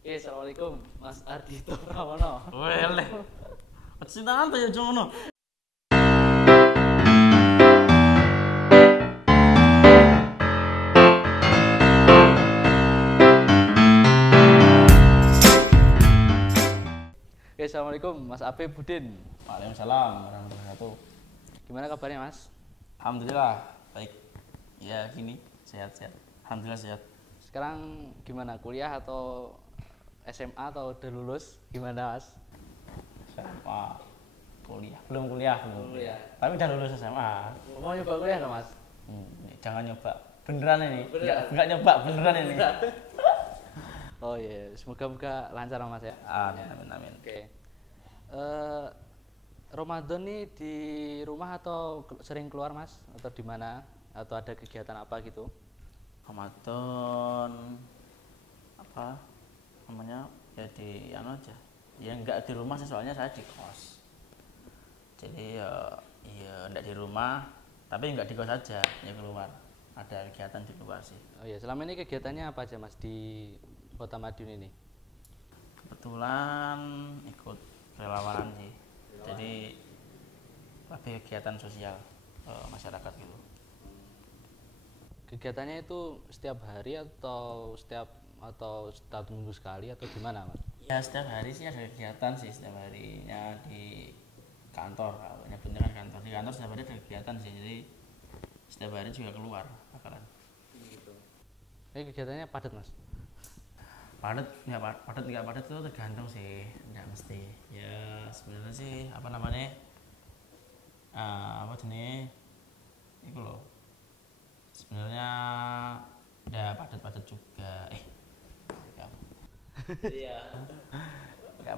Oke, assalamualaikum Mas Ardito Pramono. Weleh. Cintaan ya jono. Oke, assalamualaikum Mas Ape Budin. Waalaikumsalam warahmatullahi wabarakatuh. Gimana kabarnya Mas? Alhamdulillah baik. Ya gini sehat-sehat. Alhamdulillah sehat. Sekarang gimana, kuliah atau SMA atau udah lulus? Gimana Mas? SMA kuliah. Belum kuliah. Kuliah. Tapi udah lulus SMA. Mau nyoba kuliah nggak Mas? Jangan nyoba. Beneran ini. Beneran? Enggak nyoba, beneran ini. Oh iya, semoga lancar Mas ya. Amin amin amin. Oke. Ramadan nih di rumah atau sering keluar Mas? Atau di mana? Atau ada kegiatan apa gitu? Ramadan apa namanya? Ya di aja. Ya enggak di rumah sih, soalnya saya di kos. Jadi ya enggak di rumah, tapi enggak di kos aja, ya keluar. Ada kegiatan di luar sih. Oh iya, selama ini kegiatannya apa aja Mas di Kota Madiun ini? Kebetulan ikut relawan sih. Jadi lebih kegiatan sosial masyarakat gitu. Kegiatannya itu setiap hari atau setiap minggu sekali atau gimana Mas? Ya setiap hari sih ada kegiatan sih, setiap harinya di kantor. Kalau nyebutnya kan kantor, di kantor setiap hari ada kegiatan sih. Jadi setiap hari juga keluar bakalan. Gitu. Ini kegiatannya padat Mas? Padat nggak padat itu tergantung sih, nggak mesti. Ya sebenarnya sih apa namanya, apa jenis itu loh, sebenarnya udah padat juga. Iya. Nggak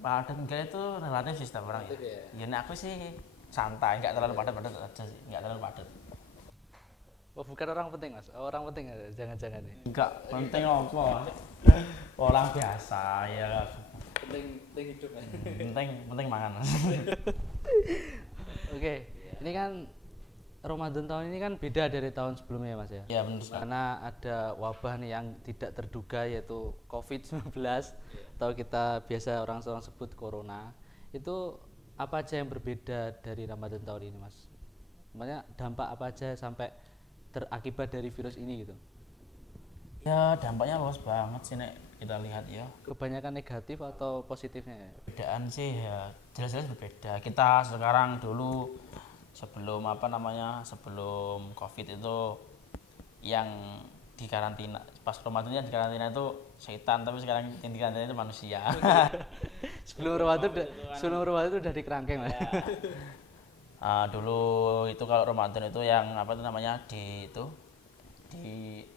padat enggak, itu relatif sih setiap orang ya. Ya nah, aku sih santai, nggak terlalu padat aja sih, nggak terlalu padat. Oh bukan orang penting Mas? Oh, orang penting jangan-jangan nih. Nggak penting apa, orang biasa ya. Penting hidup ya. penting mangan. Oke, ini kan Ramadan tahun ini kan beda dari tahun sebelumnya Mas ya. Ya benar sekali. Karena ada wabah nih yang tidak terduga yaitu COVID-19 atau kita biasa orang sebut corona. Itu apa aja yang berbeda dari Ramadan tahun ini Mas? Maksudnya dampak apa aja sampai terakibat dari virus ini gitu? Ya dampaknya luas banget sih nek kita lihat ya. Kebanyakan negatif atau positifnya ya? Perbedaan sih ya jelas-jelas berbeda. Kita sekarang dulu sebelum sebelum COVID itu yang di karantina, pas Ramadan yang di karantina itu setan, tapi sekarang yang di karantina itu manusia. Sebelum Ramadan itu udah di kerangkeng lah. Dulu itu kalau Ramadan itu yang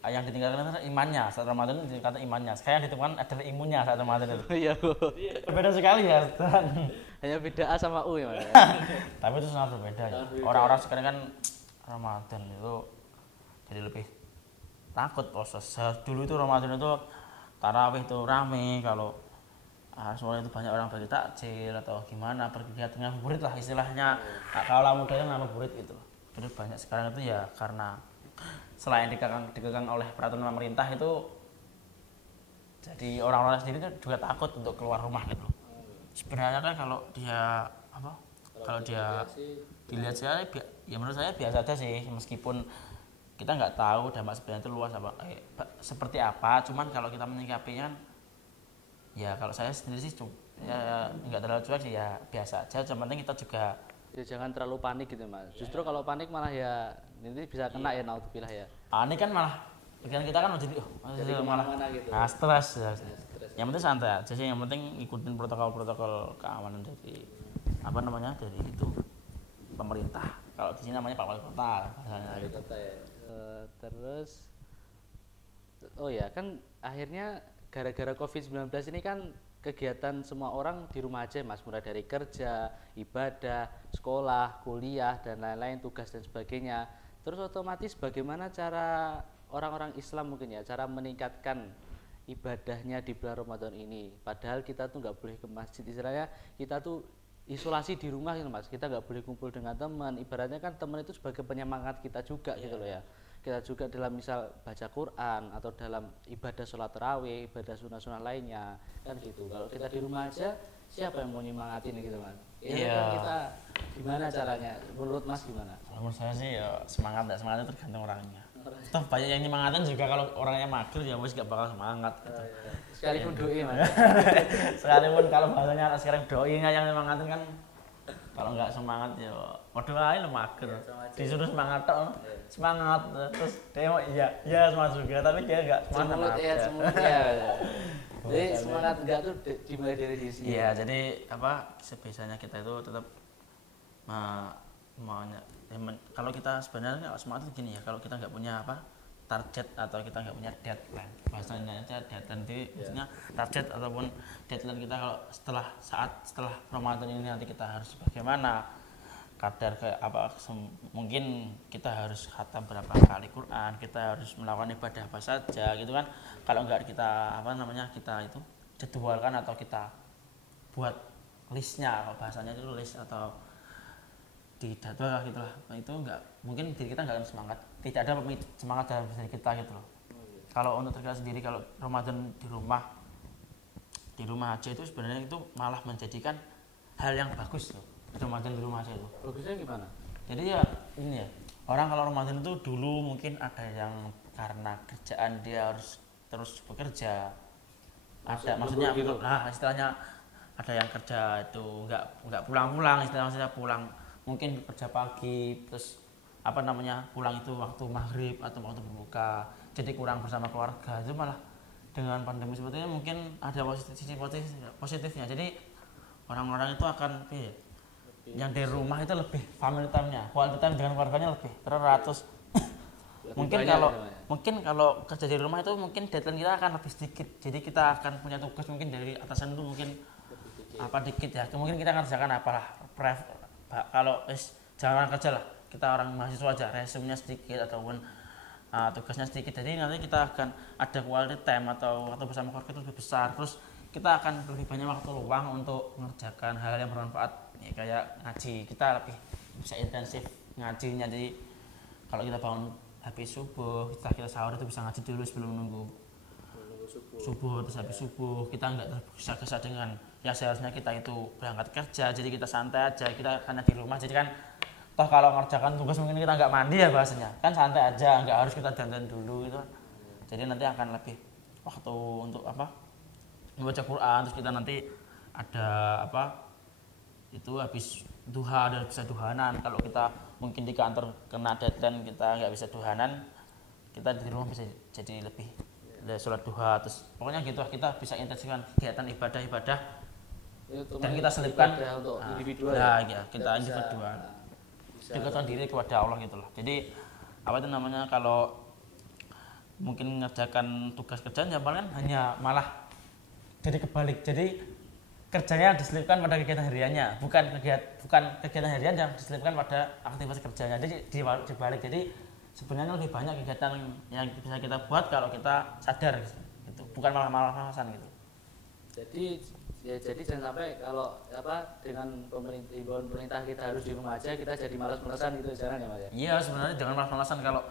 yang ditinggalkan itu imannya. Saat Ramadan itu ditinggalkan imannya. Sekarang yang ditemukan adalah imunnya saat Ramadan itu. Iya. Berbeda sekali ya. Hanya beda A sama U ya Mas. Tapi itu sangat berbeda ya. Orang-orang sekarang kan Ramadan itu jadi lebih takut proses. Dulu itu Ramadan itu tarawih itu rame, kalau soalnya itu banyak orang bagi takjil atau gimana, berkegiatan ngabuburit lah istilahnya. Kalau muda yang ngabuburit gitu. Jadi banyak sekarang itu ya karena selain dikekang oleh peraturan pemerintah itu, jadi orang-orang sendiri itu juga takut untuk keluar rumah gitu. Sebenarnya kan kalau dia dilihat saya ya menurut saya biasa aja sih, meskipun kita nggak tahu dampak sebenarnya itu luas seperti apa. Cuman kalau kita menyikapinya kan, ya kalau saya sendiri sih ya nggak terlalu cuek sih, ya biasa aja. Yang penting kita juga Ya, jangan terlalu panik gitu Mas. Justru kalau panik malah ya nanti bisa kena ya, naudzubillah ya. ini kan malah pikiran kita kan jadi malah kemana-mana gitu. stres ya. Yang penting santai aja sih, yang penting ikutin protokol keamanan dari dari itu pemerintah. Kalau di sini namanya Pak Wali Kota bahasanya gitu. Terus oh ya kan akhirnya gara-gara COVID-19 ini kan kegiatan semua orang di rumah aja Mas, mulai dari kerja, ibadah, sekolah, kuliah dan lain-lain, tugas dan sebagainya. Terus otomatis bagaimana cara orang-orang Islam mungkin ya, cara meningkatkan ibadahnya di bulan Ramadan ini? Padahal kita tuh nggak boleh ke masjid, istilahnya kita tuh isolasi di rumah gitu Mas, kita nggak boleh kumpul dengan teman. Ibaratnya kan teman itu sebagai penyemangat kita juga gitu loh ya. kita juga dalam misal baca Quran atau dalam ibadah sholat tarawih, ibadah sunnah-sunnah lainnya kan gitu. Kalau kita di rumah aja siapa yang mau nyemangatin gitu Mas? Kan kita gimana caranya? Menurut Mas gimana? Menurut saya sih ya semangat itu tergantung orangnya. Toh banyak yang nyemangatin juga kalau orangnya mager ya wis gak bakal semangat gitu. Sekalipun doi Mas. Sekalipun kalau bahasanya sekarang doinya yang nyemangatin kan kalau nggak semangat ya waduh aja mager. Disuruh semangat tok. Semangat terus dia mau iya semangat juga tapi dia nggak semangat. Semut ya. Jadi semangat enggak tuh dimulai dari diri sendiri. Iya, jadi sebisanya kita itu tetap kalau kita sebenarnya semangat itu gini ya, kalau kita nggak punya target atau kita nggak punya deadline, bahasanya aja deadline itu maksudnya target ataupun deadline kita kalau setelah Ramadan ini nanti kita harus bagaimana, kadar kayak mungkin kita harus khatam berapa kali Quran, kita harus melakukan ibadah apa saja gitu kan. Kalau enggak kita kita itu jadwalkan atau kita buat listnya, kalau bahasanya itu list atau di jadwal gitu lah, itu enggak mungkin diri kita enggak akan semangat, tidak ada semangat dalam diri kita gitu loh. Kalau untuk kita sendiri, kalau Ramadan di rumah aja itu sebenarnya itu malah menjadikan hal yang bagus loh. Ramadan di rumah aja itu. Bagusnya gimana? Jadi ya ini ya, orang kalau Ramadan itu dulu mungkin ada yang karena kerjaan dia harus terus bekerja. Maksudnya gitu. Nah, istilahnya ada yang kerja itu nggak pulang-pulang, istilahnya pulang mungkin kerja pagi terus pulang itu waktu maghrib atau waktu berbuka, jadi kurang bersama keluarga. Itu malah dengan pandemi seperti ini mungkin ada sisi positifnya. Jadi orang-orang itu akan yang di rumah itu lebih family time-nya, quality time dengan keluarganya lebih teratur. Mungkin kalau kerja di rumah itu mungkin deadline kita akan lebih sedikit, jadi kita akan punya tugas mungkin dari atasan itu mungkin dikit ya, mungkin kita kerjakan kalau jangan kerja lah, kita orang mahasiswa aja resumenya sedikit ataupun tugasnya sedikit, jadi nanti kita akan ada quality time atau waktu bersama keluarga itu lebih besar, terus kita akan lebih banyak waktu luang untuk mengerjakan hal yang bermanfaat ya, kayak ngaji, kita lebih bisa intensif ngajinya. Jadi kalau kita bangun habis subuh, kita sahur itu bisa ngaji dulu sebelum menunggu subuh, terus habis subuh kita nggak tergesa-gesa dengan ya seharusnya kita itu berangkat kerja, jadi kita santai aja, kita hanya di rumah, jadi kan toh kalau mengerjakan tugas mungkin kita nggak mandi ya bahasanya, kan santai aja, nggak harus kita dandan dulu itu, jadi nanti akan lebih waktu untuk membaca Quran, terus kita nanti ada itu habis duha, ada bisa duhanan. Kalau kita mungkin di kantor kena deadline kita nggak bisa duhanan, kita di rumah bisa jadi lebih sholat duha, terus pokoknya gitu kita bisa intensifkan kegiatan ibadah dan kita selipkan untuk individual ya kita individual dekatkan diri kepada Allah gitu loh. Jadi kalau mungkin mengerjakan tugas kerjaan ya hanya malah jadi kebalik, jadi kerjanya diselipkan pada kegiatan hariannya, bukan kegiatan harian yang diselipkan pada aktivitas kerjanya, jadi dibalik. Jadi sebenarnya lebih banyak kegiatan yang bisa kita buat kalau kita sadar gitu, bukan malas-malasan gitu. Jadi jangan sampai kalau dengan pemerintah kita harus di rumah aja, kita jadi malas-malasan gitu, jangan ya Mas ya? Iya, sebenarnya jangan malas-malasan. Kalau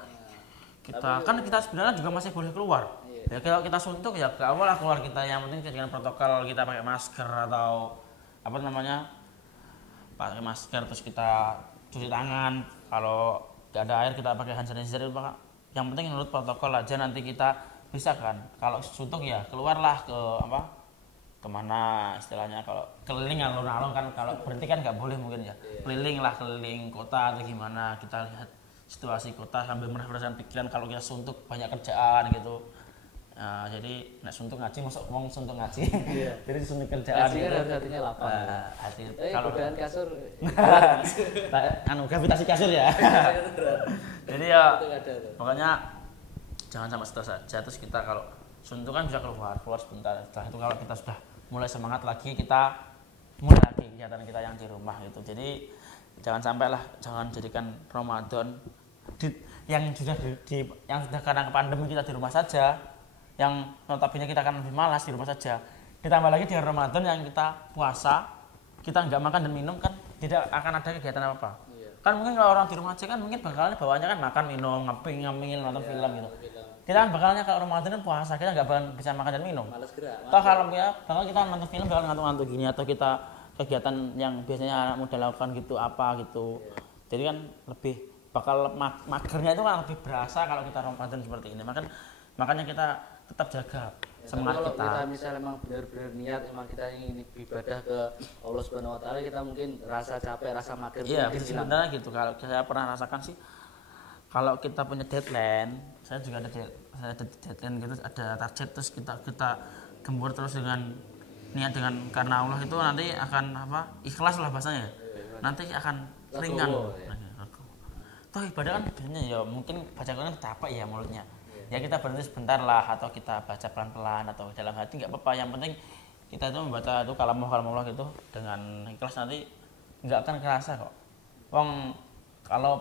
kita sebenarnya juga masih boleh keluar. Ya kalau kita suntuk ya ke awal lah keluar kita, yang penting dengan protokol kita pakai masker atau pakai masker, terus kita cuci tangan, kalau nggak ada air kita pakai hand sanitizer. Yang penting menurut protokol aja, nanti kita bisa kan. Kalau suntuk ya keluarlah ke kemana istilahnya, kalau keliling alun-alun kan, kalau berhenti kan nggak boleh mungkin ya, keliling kota atau gimana, kita lihat situasi kota sambil merefreshkan pikiran. Kalau kita suntuk banyak kerjaan gitu. Nah, jadi suntuk ngaji, masuk ngomong suntuk ngaji. Iya. Jadi suntuk kerjaan. Ngaji kan hatinya lapang. Kalau godaan kasur. Gravitasi kasur ya. Jadi ya pokoknya jangan sampai stres aja. Terus kita kalau suntuk kan bisa keluar sebentar. Setelah itu kalau kita sudah mulai semangat lagi, kita mulai lagi kegiatan kita yang di rumah gitu. Jadi jangan jadikan Ramadan yang sudah karena pandemi kita di rumah saja, yang notabene kita akan lebih malas di rumah saja, ditambah lagi dengan Ramadan yang kita puasa, kita nggak makan dan minum, kan tidak akan ada kegiatan apa-apa. Kan mungkin kalau orang di rumah aja kan mungkin bakalnya bawaannya kan makan minum ngaping nonton film gitu. Kita kan bakalnya kalau Ramadan kan puasa kita nggak bakal bisa makan dan minum. Males gerak. Toh kalau ya bakal kita nonton film bakal ngantuk-ngantuk gini atau kita kegiatan yang biasanya anak muda lakukan gitu apa gitu. Jadi kan lebih bakal magernya itu kan lebih berasa kalau kita Ramadan seperti ini. Makanya kita tetap jaga semangat kalau kita. Kita misalnya emang benar-benar niat emang kita ingin ibadah ke Allah Subhanahu Wa Taala, kita mungkin rasa capek, rasa mager. Iya, sebenarnya gitu. Kalau saya pernah rasakan sih, kalau kita punya deadline, saya juga ada deadline gitu, ada target terus kita gembur terus dengan niat dengan karena Allah itu nanti akan ikhlas lah bahasanya. Nanti akan ringan. Toh ibadah kan biasanya ya mungkin baca Quran capek ya mulutnya. Ya kita berhenti sebentar lah atau kita baca pelan-pelan atau dalam hati nggak apa-apa, yang penting kita itu membaca itu kalamullah gitu dengan ikhlas, nanti nggak akan kerasa kok. Wong kalau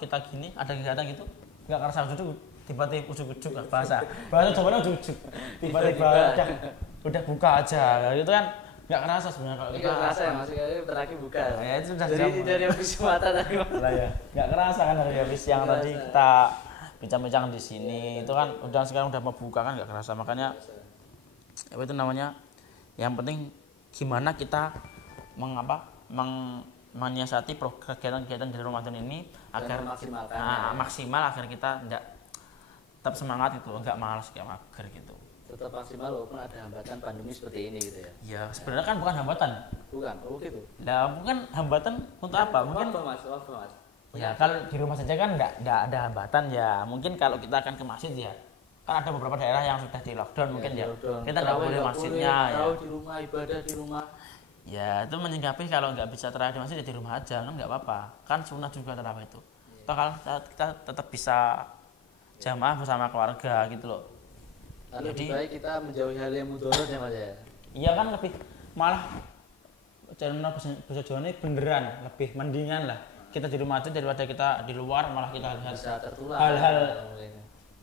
kita gini ada kegiatan gitu nggak kerasa tiba-tiba ujuk-ujuk bahasa Jawanya ujuk-ujuk tiba-tiba udah buka aja gitu kan nggak kerasa sebenarnya kalau kita kerasa ya Mas, terakhir buka ya itu sudah dari habis mata tadi lah ya nggak kerasa kan dari habis yang tadi kita bincang-bincang di sini itu kan sekarang udah mau buka kan nggak kerasa. Makanya apa itu namanya, yang penting gimana kita menyiasati kegiatan-kegiatan di Ramadan ini agar maksimal agar kita tetap semangat itu, nggak malas kayak mager gitu. Tetap maksimal walaupun ada hambatan pandemi seperti ini gitu ya. Ya sebenarnya kan bukan hambatan. Bukan, gitu. Lah bukan hambatan untuk apa? Mungkin Mas. Ya kalau di rumah saja kan nggak ada hambatan ya. Mungkin kalau kita akan ke masjid ya, kan ada beberapa daerah yang sudah di lockdown mungkin ya. Kita nggak boleh masjidnya ya. Di rumah ibadah di rumah. Ya itu menyikapi kalau nggak bisa terawih di masjid ya di rumah aja kan nggak apa-apa. Kan sunnah juga terawih itu. Toh kalau kita tetap bisa jamaah bersama keluarga gitu loh. Lebih baik kita menjauhi hal yang mudarat ya Mas ya. Iya kan lebih malah cara bahasa Jawa ini beneran lebih mendingan lah kita di rumah aja daripada kita di luar malah kita lihat hal-hal.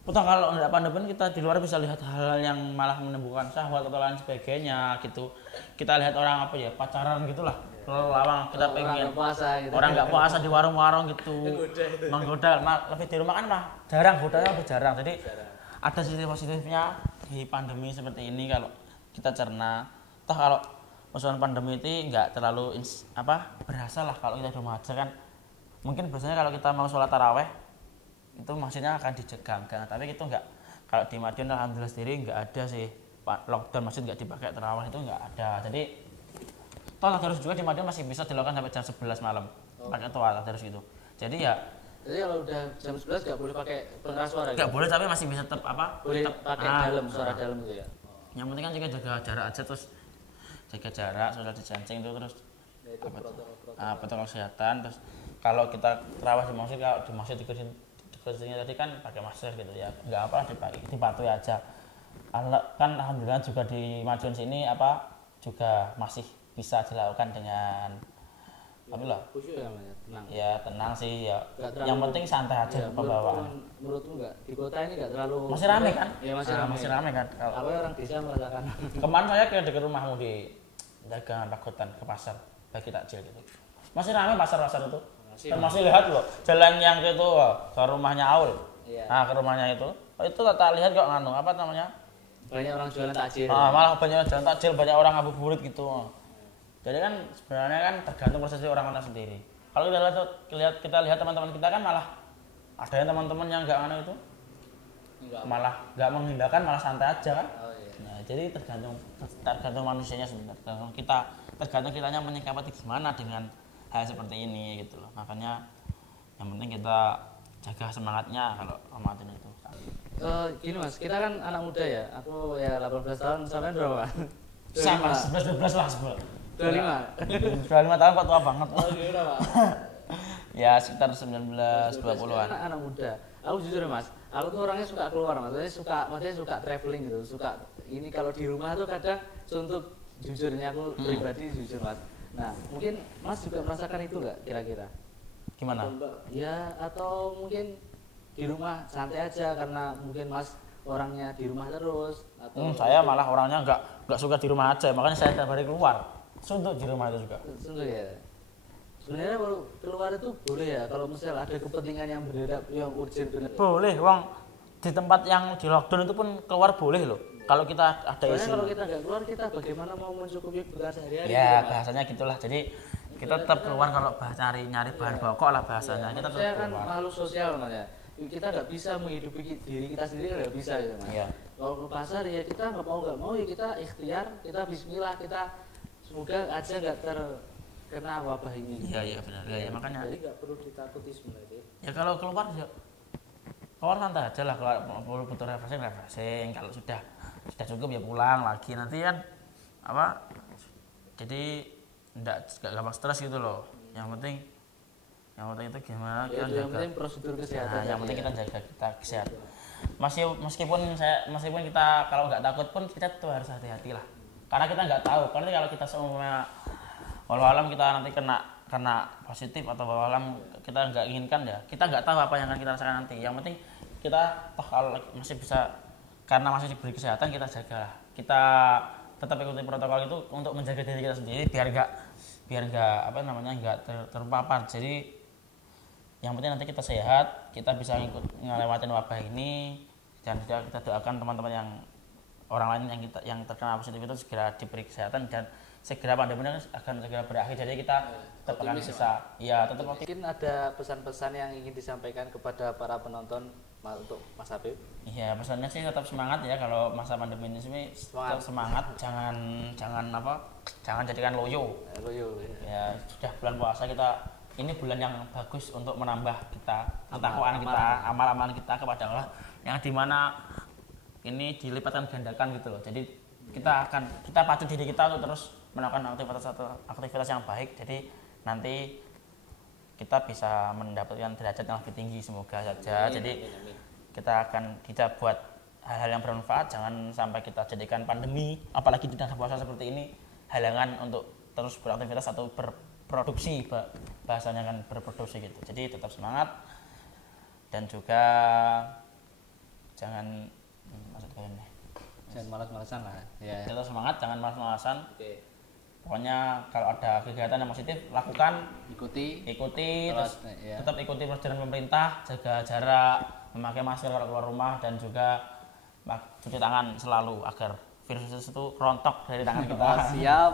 Betul, kalau nggak pandemi kita di luar bisa lihat hal-hal yang malah menimbulkan syahwat atau lain sebagainya gitu. Kita lihat orang pacaran gitulah. Lawang kita pengen orang nggak puasa di warung-warung gitu menggoda. Lebih di rumah kan mah jarang, godanya lebih jarang. Jadi ada sisi positifnya di pandemi seperti ini kalau kita cerna. Toh kalau musuhan pandemi itu nggak terlalu berasa lah kalau kita di rumah aja kan. Mungkin biasanya kalau kita mau sholat taraweh itu masjidnya akan dijegang, tapi itu enggak. Kalau di Madiun alhamdulillah sendiri enggak ada sih lockdown, masjid enggak dipakai tarawih itu enggak ada. Jadi tadarus juga di Madiun masih bisa dilakukan sampai jam 11 malam pakai tadarus gitu. Jadi kalau udah jam 11 enggak boleh pakai pengeras suara. Enggak boleh, tapi masih bisa tetap boleh pakai suara dalam gitu ya. Yang penting kan juga jaga jarak aja, terus jaga jarak, social distancing itu terus protokol kesehatan. Terus kalau kita terawih di masjid, kalau di masjid dikerjain tadi kan pakai masker gitu ya, nggak apa dipatuhi aja. Kan alhamdulillah juga di Madiun sini juga masih bisa dilakukan dengan khusyuk ya Mas, tenang. Ya tenang sih ya. Yang penting santai aja pembawaan. Menurutmu nggak di kota ini nggak terlalu masih ramai kan? Ya masih ramai kan. Apa orang desa merasakan? Kemarin saya ke dekat rumahmu di dagangan Pagotan ke pasar bagi takjil gitu. Masih ramai pasar itu. Masih lihat loh jalan yang itu ke rumahnya Aul. Iya. Nah ke rumahnya itu tak lihat kok banyak orang jualan takjil. Malah banyak orang jualan takjil, banyak orang ngabuburit gitu. Jadi kan sebenarnya kan tergantung persepsi orang sendiri. Kalau kita lihat teman-teman kita kan malah ada yang teman-teman yang nggak itu malah nggak menghindarkan, malah santai aja kan. Nah jadi tergantung manusianya sebenarnya, tergantung kitanya menyikapi gimana dengan hal seperti ini gitu loh. Makanya yang penting kita jaga semangatnya kalau Ramadan itu. Gini Mas, kita kan anak muda ya. Aku ya 18 tahun, sampean berapa? Sama 11 lah 25. 25 tahun kok tua banget. Oh, gimana, Pak? Ya sekitar 19-20-an. Anak muda. Aku jujur Mas, aku tuh orangnya suka keluar, maksudnya suka traveling gitu, suka ini kalau di rumah tuh kadang suntuk, jujurnya aku pribadi jujur Mas. Nah, mungkin Mas juga merasakan itu nggak kira-kira? Gimana? Ya, atau mungkin di rumah santai aja karena mungkin Mas orangnya di rumah terus atau saya malah orangnya nggak suka di rumah aja, makanya saya tiap hari keluar. Suntuk di rumah itu juga. Suntuk ya. Sebenarnya kalau keluar itu boleh ya, kalau misal ada kepentingan yang mendadak yang urgent bener. Boleh, wong di tempat yang di lockdown itu pun keluar boleh loh. Kalau kita ada Soalnya isi. kalau kita nggak keluar, kita bagaimana mau mencukupi kebutuhan sehari-hari? Ya, gitu, Mas? bahasanya gitulah. Jadi kita tetap keluar kalau nyari bahan pokok lah bahasanya. Kita Saya tetap kan keluar. makhluk sosial namanya. Kita nggak bisa menghidupi diri kita sendiri, nggak bisa ya, Mas. Iya. Kalau ke pasar ya kita nggak mau ya kita ikhtiar, kita Bismillah, kita semoga aja nggak terkena wabah ini. Iya benar. Ya, makanya. Jadi nggak perlu ditakuti sebenarnya. Ya kalau keluar ya keluar santai aja lah, kalau butuh refreshing, kalau sudah cukup ya pulang lagi, nanti kan apa, jadi nggak gampang stres gitu loh. Yang penting itu gimana Ya, kita yang jaga. penting prosedur kesehatan. Nah, yang penting kita jaga kita kesehatan. Meskipun kita kalau nggak takut pun kita tuh harus hati-hati lah, karena kita nggak tahu. Karena kalau kita semuanya walau alam kita nanti kena positif atau walau alam kita nggak inginkan, ya kita nggak tahu apa yang akan kita rasakan nanti. Yang penting kita toh kalau masih bisa, karena masih diberi kesehatan, kita jaga lah. Kita tetap ikuti protokol itu untuk menjaga diri kita sendiri biar nggak apa namanya nggak terpapar. Jadi yang penting nanti kita sehat, kita bisa ngelewatin wabah ini, dan juga kita doakan teman-teman yang orang lain yang terkena positif itu segera diberi kesehatan dan segera pandemi ini akan segera berakhir. Jadi kita tetap akan bisa, ya tetap. Mungkin ada pesan-pesan yang ingin disampaikan kepada para penonton untuk Mas Habib. Iya, pesannya sih tetap semangat ya, kalau masa pandemi ini sih tetap semangat, jangan jadikan loyo. Loyo. Ya sudah bulan puasa, kita ini bulan yang bagus untuk menambah kita ketakwaan kita, amal-amalan kita kepada Allah, yang dimana ini dilipatkan gandakan gitu loh. Jadi kita pacu diri kita untuk terus melakukan aktivitas yang baik. Jadi nanti kita bisa mendapatkan derajat yang lebih tinggi, semoga saja. Jadi kita buat hal-hal yang bermanfaat, jangan sampai kita jadikan pandemi, apalagi di tengah puasa seperti ini, halangan untuk terus beraktivitas atau berproduksi, bahasanya kan berproduksi gitu. Jadi tetap semangat, dan juga jangan malas-malasan lah. Ya. Tetap semangat, jangan malas-malasan. Oke. Pokoknya kalau ada kegiatan yang positif, lakukan, ikuti, terus ya. Tetap ikuti prosedur pemerintah, jaga jarak, memakai masker kalau keluar rumah, dan juga cuci tangan selalu agar virus itu rontok dari tangan kita. Siap.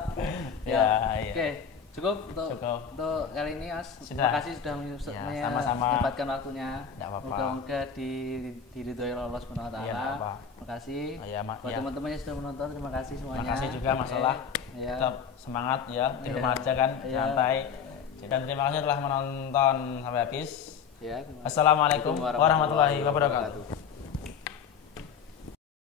Ya. Oke, cukup untuk kali ini, Mas. Terima kasih sudah menyempatkan waktunya. Moga-moga diridhoi Allah Subhanahu wa taala. Terima kasih. Buat teman-teman yang sudah menonton, terima kasih semuanya. Terima kasih juga masalah. Tetap semangat ya, di rumah aja kan, santai. Dan terima kasih telah menonton sampai habis. Assalamualaikum warahmatullahi wabarakatuh.